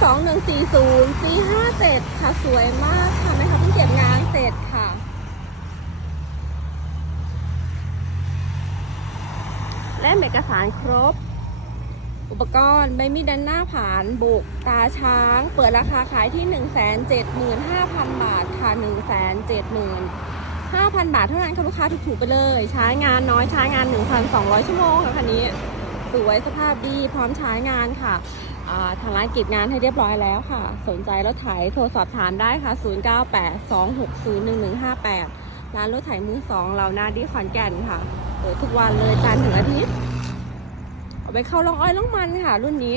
2140ปี57ค่ะ สวยมากค่ะแม่ค้าเพิ่งเก็บงานเสร็จค่ะเล่มเอกสารครบ อุปกรณ์ใบมีดด้านหน้าผานบุก ตาช้าง เปิดราคาขายที่175,000บาทค่ะ175,000บาทเท่านั้นค่ะลูกค้าถูกๆไปเลย ใช้งานน้อยใช้งาน1,200ชั่วโมงค่ะคันนี้ สวยสภาพดีพร้อมใช้งานค่ะ ทางร้านเก็บงานให้เรียบร้อยแล้วค่ะ สนใจรถไถโทรสอบถามได้ค่ะ 0982601158 ร้านรถไถมือสองเราหน้าดีขอนแก่นค่ะเปิดทุกวันเลยจันทร์ถึงอาทิตย์เอาไปเข้าลองอ้อยลองมันค่ะ รุ่นนี้